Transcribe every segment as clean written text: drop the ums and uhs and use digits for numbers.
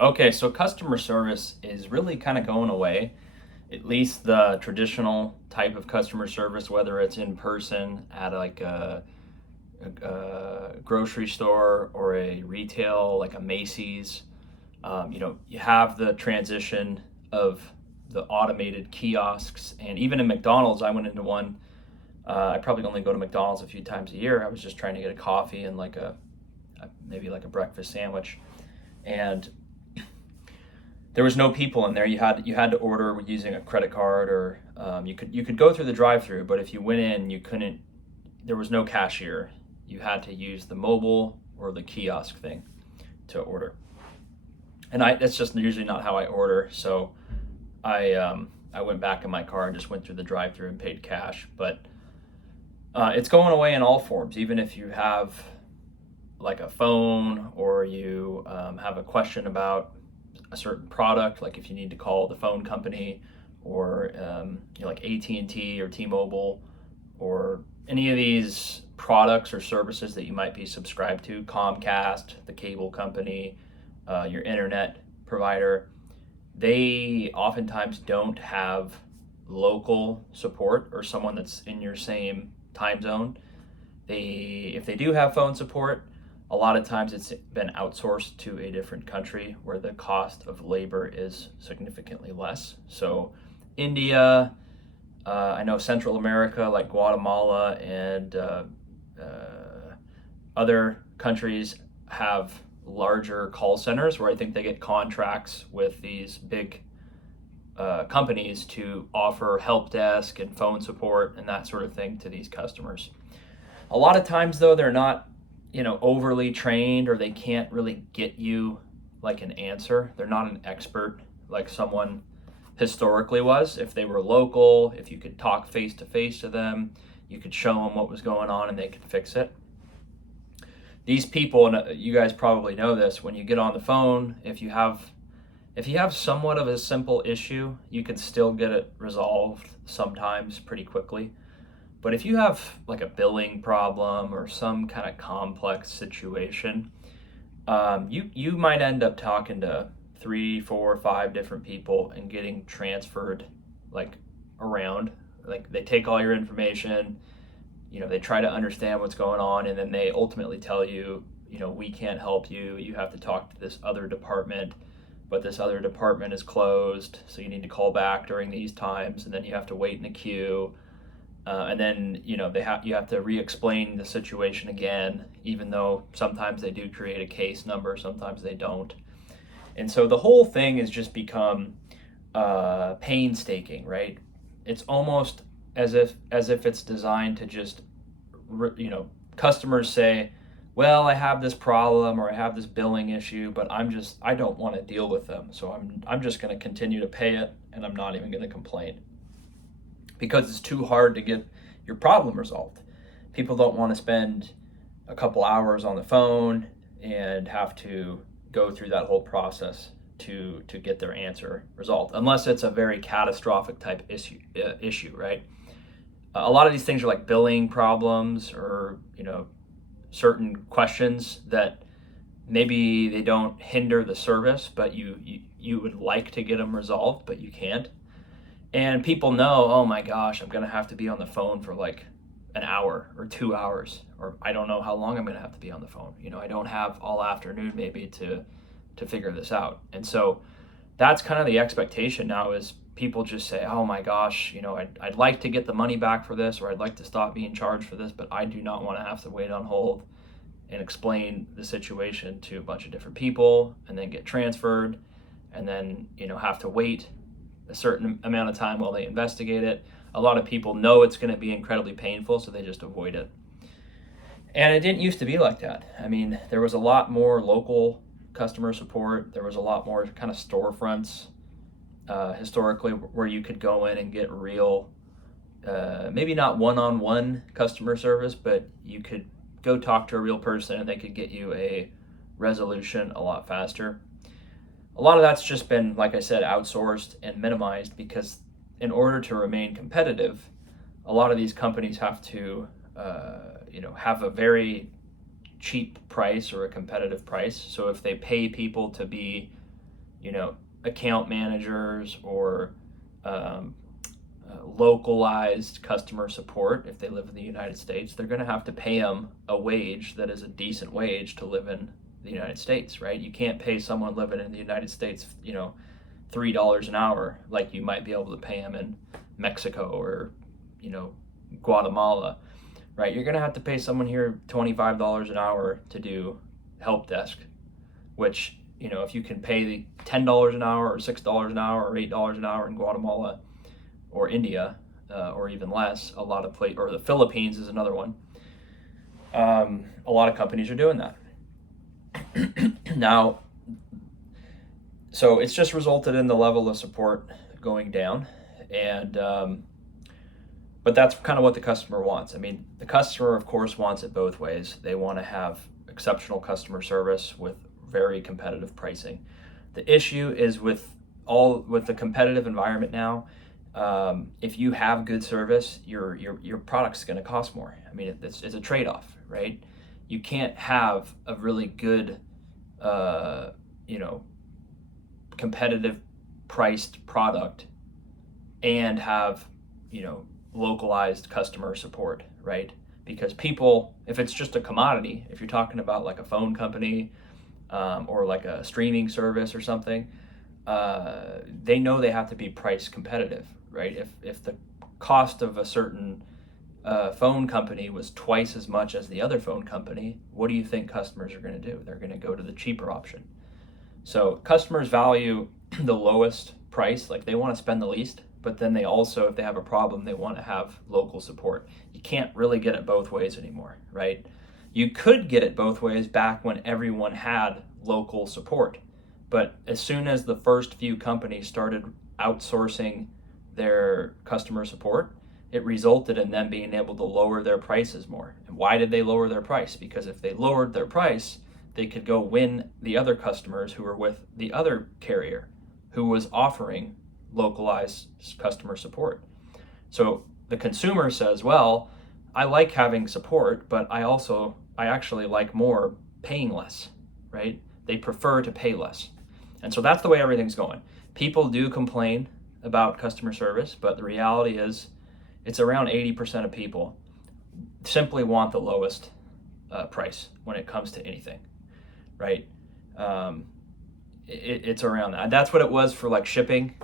Okay, so customer service is really kind of going away. At least the traditional type of customer service, whether it's in person at like a grocery store or a retail like a Macy's. You have the transition of the automated kiosks, and even in McDonald's, I went into one. I probably only go to McDonald's a few times a year. I was just trying to get a coffee and like maybe like a breakfast sandwich, and there was no people in there. You had to order using a credit card, or you could go through the drive-through, but if you went in, you couldn't. There was no cashier. You had to use the mobile or the kiosk thing to order, and that's just usually not how I order. So I went back in my car and just went through the drive-through and paid cash. But it's going away in all forms. Even if you have like a phone, or you have a question about a certain product, like if you need to call the phone company, or like AT&T or T-Mobile, or any of these products or services that you might be subscribed to, Comcast, the cable company, your internet provider, they oftentimes don't have local support or someone that's in your same time zone. If they do have phone support, a lot of times it's been outsourced to a different country where the cost of labor is significantly less. So India, I know Central America like Guatemala and other countries have larger call centers where I think they get contracts with these big companies to offer help desk and phone support and that sort of thing to these customers. A lot of times, though, they're not, overly trained, or they can't really get you like an answer. They're not an expert like someone historically was. If they were local, if you could talk face to face to them, you could show them what was going on and they could fix it. These people, and you guys probably know this, when you get on the phone, if you have somewhat of a simple issue, you can still get it resolved sometimes pretty quickly. But if you have like a billing problem or some kind of complex situation, you might end up talking to 3, 4, 5 different people and getting transferred like around. Like they take all your information, they try to understand what's going on, and then they ultimately tell you, we can't help you. You have to talk to this other department, but this other department is closed, so you need to call back during these times, and then you have to wait in a queue. And then you have to re-explain the situation again, even though sometimes they do create a case number, sometimes they don't. And so the whole thing has just become painstaking, right? It's almost as if it's designed to just, customers say, well, I have this problem or I have this billing issue, but I don't want to deal with them, so I'm just going to continue to pay it, and I'm not even going to complain, because it's too hard to get your problem resolved. People don't want to spend a couple hours on the phone and have to go through that whole process to get their answer resolved, unless it's a very catastrophic type issue, right? A lot of these things are like billing problems, or certain questions that maybe they don't hinder the service, but you would like to get them resolved, but you can't. And people know, oh my gosh, I'm going to have to be on the phone for like an hour or 2 hours, or I don't know how long I'm going to have to be on the phone. I don't have all afternoon maybe to figure this out. And so that's kind of the expectation now, is people just say, oh my gosh, I'd like to get the money back for this, or I'd like to stop being charged for this, but I do not want to have to wait on hold and explain the situation to a bunch of different people and then get transferred, and then have to wait a certain amount of time while they investigate it. A lot of people know it's going to be incredibly painful, so they just avoid it. And it didn't used to be like that. I mean, there was a lot more local customer support. There was a lot more kind of storefronts historically where you could go in and get real, maybe not one-on-one customer service, but you could go talk to a real person and they could get you a resolution a lot faster. A lot of that's just been, like I said, outsourced and minimized, because in order to remain competitive, a lot of these companies have to, have a very cheap price or a competitive price. So if they pay people to be account managers or um, localized customer support. If they live in the United States, they're going to have to pay them a wage that is a decent wage to live in the United States, right? You can't pay someone living in the United States, $3 an hour like you might be able to pay them in Mexico or, Guatemala, right? You're going to have to pay someone here $25 an hour to do help desk, which, if you can pay the $10 an hour or $6 an hour or $8 an hour in Guatemala or India, or even less, or the Philippines is another one. A lot of companies are doing that. Now, so it's just resulted in the level of support going down, and but that's kind of what the customer wants. I mean, the customer, of course, wants it both ways. They want to have exceptional customer service with very competitive pricing. The issue is with the competitive environment now. If you have good service, your product's going to cost more. I mean, it's a trade-off, right? You can't have a really good, competitive priced product and have, localized customer support, right? Because people, if it's just a commodity, if you're talking about like a phone company or like a streaming service or something, they know they have to be price competitive, right? If the cost of a certain phone company was twice as much as the other phone company, what do you think customers are going to do? They're going to go to the cheaper option. So customers value the lowest price, like they want to spend the least, but then they also, if they have a problem, they want to have local support. You can't really get it both ways anymore, right? You could get it both ways back when everyone had local support. But as soon as the first few companies started outsourcing their customer support, it resulted in them being able to lower their prices more. And why did they lower their price? Because if they lowered their price, they could go win the other customers who were with the other carrier who was offering localized customer support. So the consumer says, well, I like having support, but I actually like more paying less, right? They prefer to pay less. And so that's the way everything's going. People do complain about customer service, but the reality is it's around 80% of people simply want the lowest price when it comes to anything, right? It's around that. That's what it was for like shipping.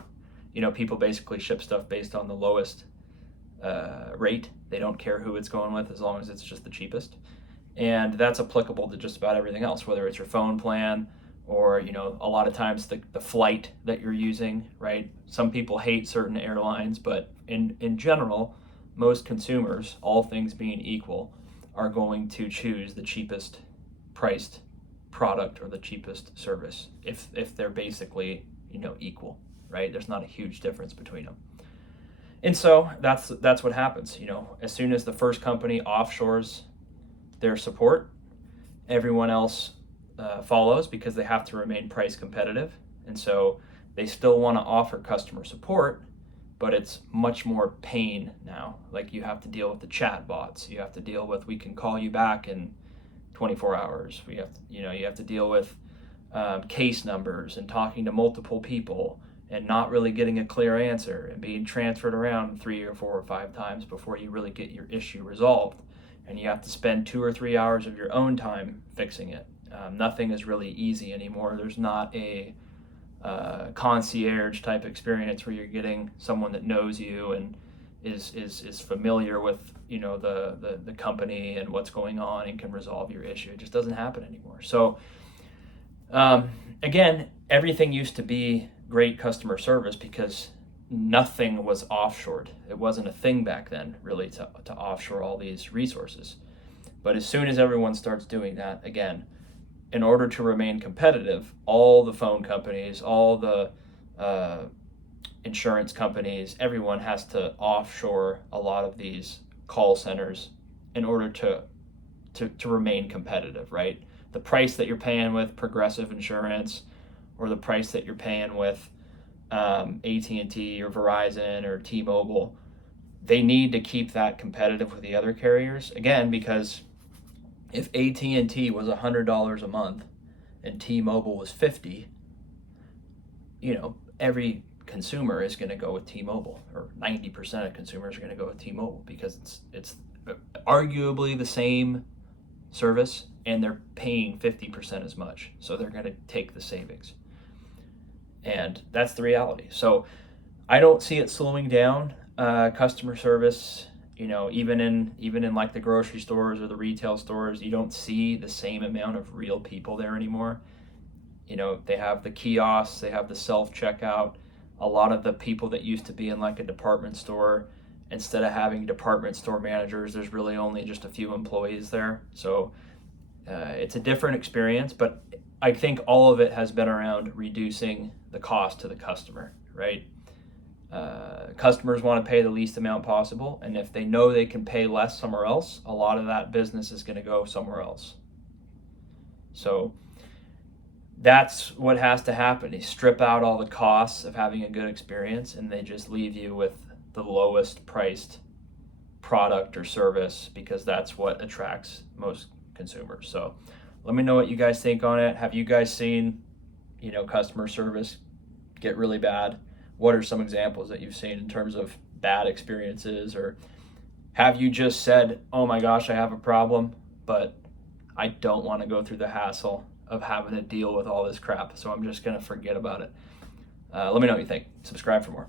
People basically ship stuff based on the lowest rate. They don't care who it's going with as long as it's just the cheapest. And that's applicable to just about everything else, whether it's your phone plan or, a lot of times the flight that you're using, right? Some people hate certain airlines, but in general, most consumers, all things being equal, are going to choose the cheapest priced product or the cheapest service if they're basically, equal, right? There's not a huge difference between them. And so that's what happens. As soon as the first company offshores their support, everyone else follows because they have to remain price competitive. And so they still want to offer customer support, but it's much more pain now. Like you have to deal with the chat bots. You have to deal with, we can call you back in 24 hours. You have to deal with case numbers and talking to multiple people and not really getting a clear answer and being transferred around 3 or 4 or 5 times before you really get your issue resolved. And you have to spend 2 or 3 hours of your own time fixing it. Nothing is really easy anymore. There's not a concierge type experience where you're getting someone that knows you and is familiar with the company and what's going on and can resolve your issue. It just doesn't happen anymore. So again, everything used to be great customer service because nothing was offshored. It wasn't a thing back then, really, to offshore all these resources. But as soon as everyone starts doing that, again, in order to remain competitive, all the phone companies, all the insurance companies, everyone has to offshore a lot of these call centers in order to remain competitive, right? The price that you're paying with Progressive Insurance or the price that you're paying with AT&T or Verizon or T-Mobile, they need to keep that competitive with the other carriers. Again, because if AT&T was $100 a month and T-Mobile was $50, every consumer is going to go with T-Mobile, or 90% of consumers are going to go with T-Mobile because it's arguably the same service and they're paying 50% as much. So they're going to take the savings. And that's the reality. So I don't see it slowing down. Customer service, even in like the grocery stores or the retail stores, you don't see the same amount of real people there anymore. They have the kiosks, they have the self-checkout. A lot of the people that used to be in like a department store, instead of having department store managers, there's really only just a few employees there. So it's a different experience, but I think all of it has been around reducing the cost to the customer, right? Customers want to pay the least amount possible, and if they know they can pay less somewhere else, a lot of that business is going to go somewhere else. So that's what has to happen. You strip out all the costs of having a good experience, and they just leave you with the lowest priced product or service, because that's what attracts most consumers. So let me know what you guys think on it. Have you guys seen, customer service get really bad? What are some examples that you've seen in terms of bad experiences? Or have you just said, oh my gosh, I have a problem, but I don't want to go through the hassle of having to deal with all this crap, so I'm just going to forget about it? Let me know what you think. Subscribe for more.